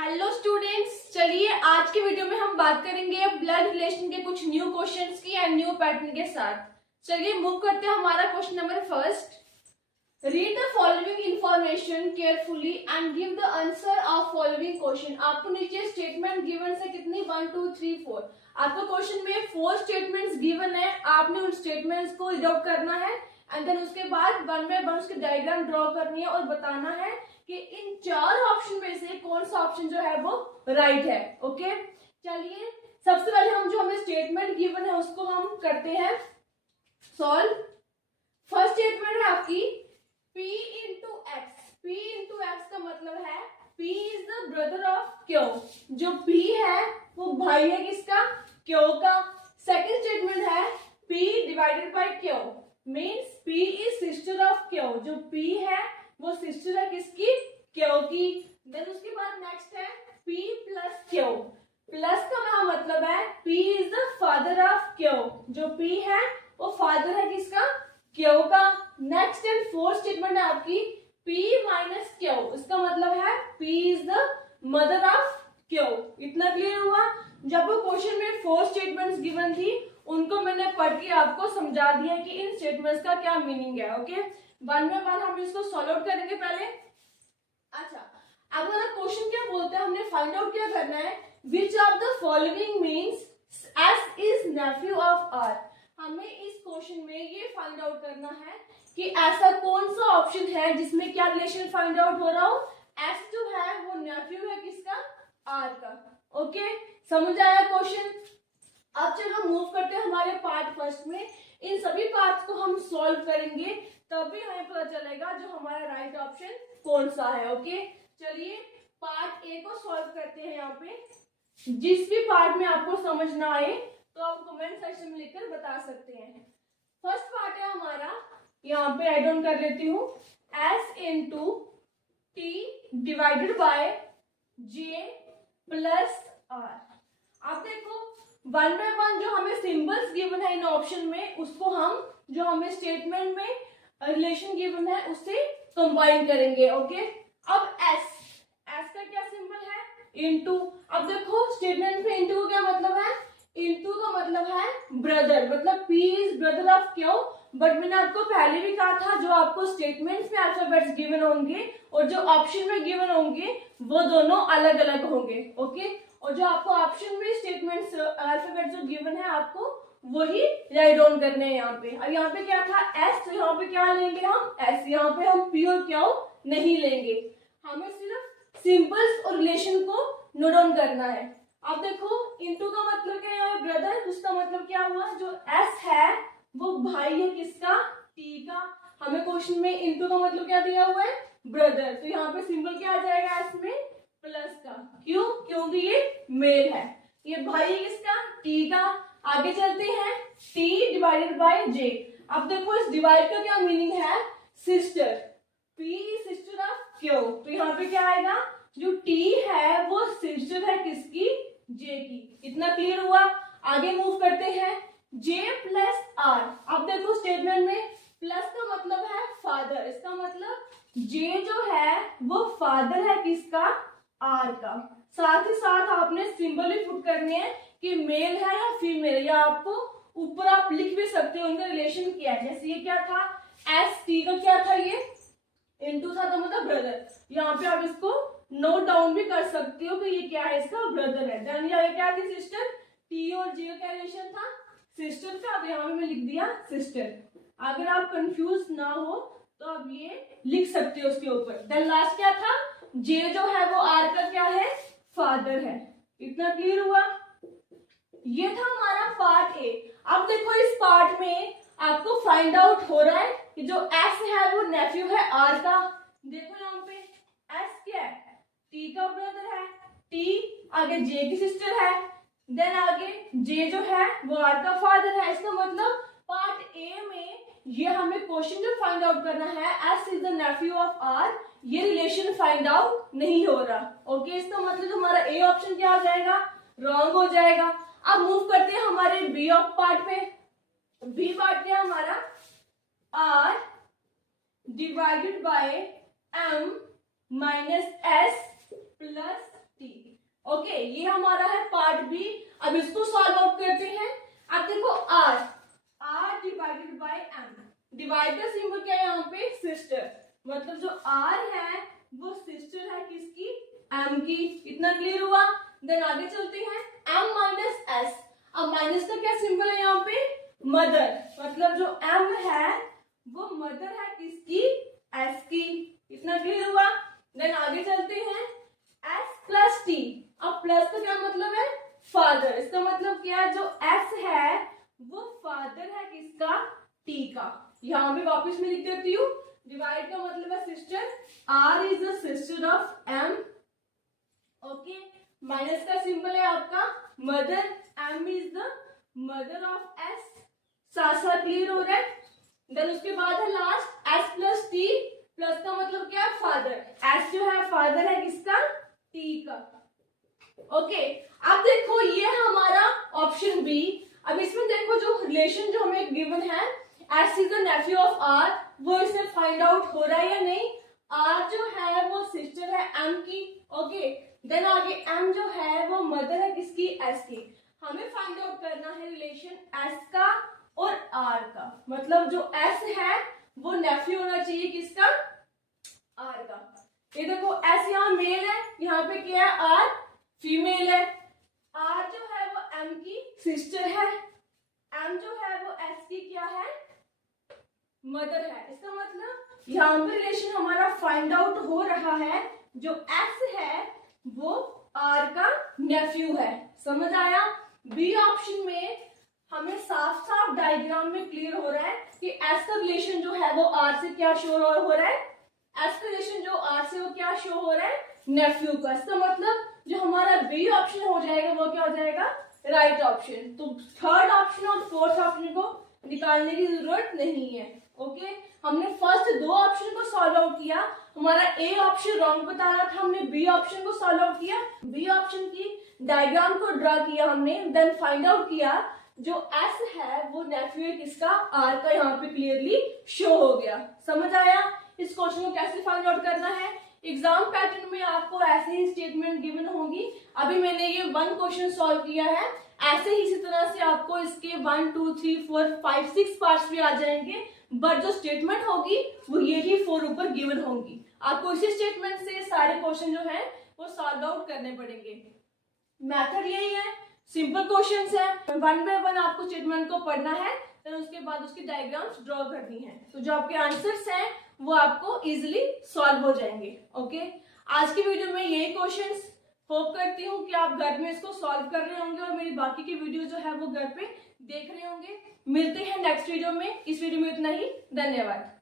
Hello students, चलिए आज के वीडियो में हम बात करेंगे ब्लड रिलेशन के कुछ न्यू क्वेश्चंस की एंड न्यू पैटर्न के साथ। चलिए मूव करते हैं हमारा question number first. Read the following information carefully and give the answer of following question. आपको नीचे स्टेटमेंट गिवन से कितनी 1 2 3 4 आपको क्वेश्चन में 4 स्टेटमेंट्स गिवन है। आपने उन स्टेटमेंट्स को रीड आउट करना है एंड देन उसके बाद वन बाय वन उसकी डायग्राम ड्रॉ करनी है और बताना है कि इन 4 ऑप्शन में से कौन सा ऑप्शन जो है वो राइट है। ओके, चलिए सबसे पहले हम जो हमें स्टेटमेंट गिवन है उसको हम करते हैं सॉल्व। फर्स्ट स्टेटमेंट है आपकी P into X। P into X का मतलब है P is the brother of Q। जो P है वो भाई है किसका? Q का। सेकंड स्टेटमेंट है P divided by Q means P is sister of Q। जो P है वो सिस्टर है किसकी? Q की। देन उसके बाद नेक्स्ट है P plus Q। प्लस का मतलब है P is the father of Q। जो P है वो फादर है किसका? Q का। नेक्स्ट एंड फोर्थ स्टेटमेंट है आपकी P माइनस Q। इसका मतलब है P is the mother of Q। इतना क्लियर हुआ? जब वो क्वेश्चन में 4 स्टेटमेंट्स गिवन थी उनको मैंने पढ़ के आपको समझा दिया कि इन स्टेटमेंट्स का क्या मीनिंग है। ओके, वन बाय वन हम इसको सॉल्व आउट करेंगे पहले। अच्छा, अब वाला क्वेश्चन क्या बोलते हैं, हमने फाइंड आउट क्या करना है, which of the following means S is Neiphiu of R। हमें इस क्वेश्चन में ये फाइंड आउट करना है कि ऐसा कौन सा ऑप्शन है जिसमें क्या रिलेशन फाइंड आउट हो रहा हो, S जो है वो नेफ्यू है किसका? R का। ओके, समझ आया क्वेश्चन? अब चलो मूव करते हैं हमारे पार्ट फर्स्ट में। इन सभी पार्ट्स को हम सॉल्व करेंगे तभी हमें पता चलेगा जो हमारा राइट ऑप्शन कौन सा है। ओके, चलिए पार्ट ए को सॉल्व करते हैं। यहाँ पे जिस भी पार्ट में आपको समझ ना आए तो आप कमेंट सेक्शन में लिखकर बता सकते हैं। फर्स्ट पार्ट है हमारा, यहाँ पे ऐड ऑन कर लेती हूँ, S into T divided by J plus R। आप देखो वन बाय वन जो हमें सिंबल्स गिवन है इन ऑप्शन में उसको हम जो हमें स्टेटमेंट में रिलेशन गिवन है उससे कंबाइन करेंगे। ओके, अब S का क्या सिंबल है? इंटू। अब देखो स्टेटमेंट में इंटू क्या मतलब है? इंटू का मतलब है ब्रदर, मतलब P is brother of Q। But मैंने आपको पहले भी कहा था जो आपको स्टेटमेंट्स में अल्फाबेट्स गिवन होंगे और जो ऑप्शन में गिवन होंगे वो दोनों अलग अलग होंगे। ओके, और जो आपको ऑप्शन में स्टेटमेंट्स अल्फाबेट जो गिवन है आपको वही राइट डाउन करने हैं यहाँ पे। अब यहाँ पे क्या था S, तो यहाँ पे क्या लेंगे हम S। यहाँ पे हम P और Q नहीं लेंगे, हमें सिर्फ सिंबल्स और रिलेशन को नोट डाउन करना है। अब देखो इनटू का मतलब क्या है? ब्रदर। उसका मतलब क्या हुआ? जो S है वो भाई है किसका? T का। हमें क्वेश्चन में इनटू का मतलब क्या दिया हुआ है? ब्रदर। तो यहाँ पे सिंबल क्या आ जाएगा S में? प्लस का। क्यों? क्योंकि ये मेल है, ये भाई किसका? T का। आगे चलते हैं T डिवाइडेड बाय J। अब देखो इस डिवाइड का क्या मीनिंग है? Sister. P sister of Q। तो यहाँ पे क्या आएगा? जो T है वो सिस्टर है किसकी? J की। इतना क्लियर हुआ? आगे मूव करते हैं J प्लस R। अब देखो स्टेटमेंट में प्लस का मतलब है फादर, इसका मतलब J जो है वो फादर है किसका? R का। साथ ही साथ आपने सिंबल भी पुट करने हैं कि मेल है या फीमेल, या आपको ऊपर आप लिख भी सकते हो उनका रिलेशन क्या है। जैसे ये क्या था? S T का क्या था? ये इनटू था तो मतलब ब्रदर। यहाँ पे आप इसको नोट डाउन भी कर सकते हो कि ये क्या है? इसका ब्रदर है। देन ये क्या थी? सिस्टर। T और J का क्या रिलेशन था? सिस्टर का। अब यहाँ पे मैं लिख दिया सिस्टर। अगर आप कंफ्यूज ना हो तो आप ये लिख सकते हो उसके ऊपर। देन लास्ट क्या था? J जो है वो R का क्या है? फादर है। इतना क्लियर हुआ? ये था हमारा पार्ट ए। अब देखो इस पार्ट में आपको फाइंड आउट हो रहा है कि जो S है वो नेफ्यू है R का। देखो यहाँ पे S क्या है? T का ब्रदर है, T आगे J की सिस्टर है, देन आगे J जो है वो R का फादर है। इसका मतलब पार्ट ए में ये हमें क्वेश्चन जो फाइंड आउट करना है S is the Neiphiu of R, ये रिलेशन फाइंड आउट नहीं हो रहा। ओके, इसका मतलब हमारा ए ऑप्शन क्या हो जाएगा? रॉन्ग हो जाएगा। अब मूव करते हैं हमारे बी ऑफ पार्ट पे। बी पार्ट क्या हमारा? R divided by M minus S plus T। Okay, ये हमारा है पार्ट बी। अब इसको सॉल्व आउट करते हैं। अब देखो r divided by m, divide का सिंबल क्या है यहाँ पे, सिस्टर, मतलब जो r है वो सिस्टर है किसकी, m की। इतना क्लियर हुआ। देन आगे चलते हैं, m माइनस s। अब माइनस का क्या सिंबल है यहाँ पे, मदर, मतलब जो m है वो मदर है किसकी, s की। इतना क्लियर हुआ। देन आगे चलते हैं, s प्लस t। अब प्लस का क्या मतलब है, फादर, इसका मतलब क्या है, जो s है वो फादर है किसका, t का। यहाँ पे वापस में लिख देती हूँ, डिवाइड का मतलब है sister, r is the sister of m। Okay, minus का सिंबल है आपका mother, m is the mother of s। साथ साथ क्लियर हो रहा है। देन उसके बाद है last s plus t, plus का मतलब क्या है, फादर, s जो है फादर है किसका, t का। ओके, अब देखो ये है हमारा ऑप्शन बी। अब इसमें देखो जो रिलेशन जो हमें गिवन है, s is the Neiphiu of r, वो इसमें फाइंड आउट हो रहा है या नहीं। r जो है वो सिस्टर है m की। ओके, देन आगे m जो है वो मदर है किसकी, s की। हमें फाइंड आउट करना है रिलेशन s का और r का, मतलब जो s है वो नेफ्यू होना चाहिए किसका, r का। ये देखो s यहाँ मेल है, यहाँ पे क्या है, r फीमेल है। r जो है वो m की सिस्टर है, m जो है वो s की क्या है, मदर है। इसका मतलब यहाँ पे रिलेशन हमारा फाइंड आउट हो रहा है, जो s है वो r का नेफ्यू है। समझ आया। बी ऑप्शन में हमें साफ साफ डायग्राम में क्लियर हो रहा है कि s का रिलेशन जो है वो r से क्या शो हो रहा है, s का रिलेशन जो r से वो क्या शो हो रहा है, नेफ्यू का। इसका मतलब जो हमारा बी ऑप्शन हो जाएगा वो क्या हो जाएगा, राइट ऑप्शन। तो थर्ड ऑप्शन और फोर्थ ऑप्शन को निकालने की जरूरत नहीं है। ओके, हमने फर्स्ट दो ऑप्शन को सॉल्व आउट किया, हमारा ए ऑप्शन रॉन्ग बता रहा था, हमने बी ऑप्शन को सॉल्व आउट किया, बी ऑप्शन की डायग्राम को ड्रा किया हमने, देन फाइंड आउट किया जो एस है वो नेफ्यू है किसका, आर का। यहाँ पे क्लियरली शो हो गया। समझ आया। इस क्वेश्चन को कैसे फाइंड आउट करना है, एग्जाम पैटर्न में आपको ऐसे ही स्टेटमेंट गिवन होगी। अभी मैंने ये 1 क्वेश्चन सॉल्व किया है, ऐसे ही इसी तरह से आपको इसके 1 2 3 4 5 6 पार्ट्स भी आ जाएंगे, बट जो स्टेटमेंट होगी वो यही 4 ऊपर गिवन होंगी। आपको इसी स्टेटमेंट से सारे क्वेश्चन जो है वो सॉल्व आउट करने पड़ेंगे। मेथड यही है, सिंपल क्वेश्चंस है, 1 बाय 1 आपको स्टेटमेंट को पढ़ना है, फिर उसके बाद उसकी डायग्राम्स ड्रॉ करनी है, तो जो आपके आंसर्स हैं वो आपको इजीली सॉल्व हो जाएंगे। ओके, आज की वीडियो में यही क्वेश्चंस, होप करती हूँ कि आप घर में इसको सॉल्व कर रहे होंगे और मेरी बाकी की वीडियो जो है वो घर पे देख रहे होंगे। मिलते हैं नेक्स्ट वीडियो में। इस वीडियो में इतना ही, धन्यवाद।